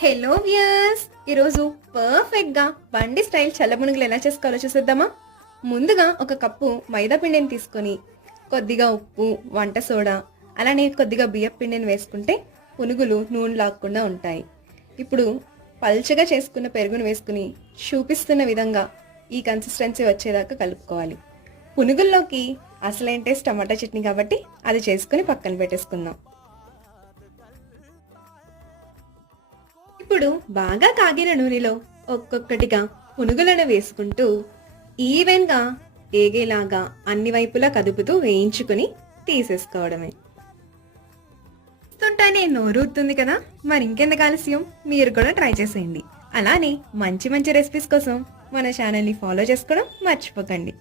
Hello viewers, ఈరోజు పర్ఫెక్ట్గా బండి స్టైల్ చల్లమునుగులు ఎలా చేసుకోవాలో చూసేద్దామా. ముందుగా ఒక కప్పు మైదా పిండిని తీసుకొని కొద్దిగా ఉప్పు, వంట సోడా, అలానే కొద్దిగా బియ్యం పిండిని వేసుకుంటే పునుగులు నూనె లాక్కుండా ఉంటాయి. ఇప్పుడు పల్చగా చేసుకున్న పెరుగును వేసుకుని చూపిస్తున్న విధంగా ఈ కన్సిస్టెన్సీ వచ్చేదాకా కలుపుకోవాలి. పునుగుల్లోకి అసలైన టేస్ట్ టమాటా చట్నీ కాబట్టి అది చేసుకుని పక్కన పెట్టేసుకుందాం. ఇప్పుడు బాగా కాగిన నూనెలో ఒక్కొక్కటిగా పునుగులను వేసుకుంటూ ఈవెన్గా ఏగేలాగా అన్ని వైపులా కదుపుతూ వేయించుకుని తీసేసుకోవడమే. చూస్తుంటానే నోరూతుంది కదా, మరి ఇంకెందుకు ఆలస్యం, మీరు కూడా ట్రై చేసేయండి. అలానే మంచి మంచి రెసిపీస్ కోసం మన ఛానల్ని ఫాలో చేసుకోవడం మర్చిపోకండి.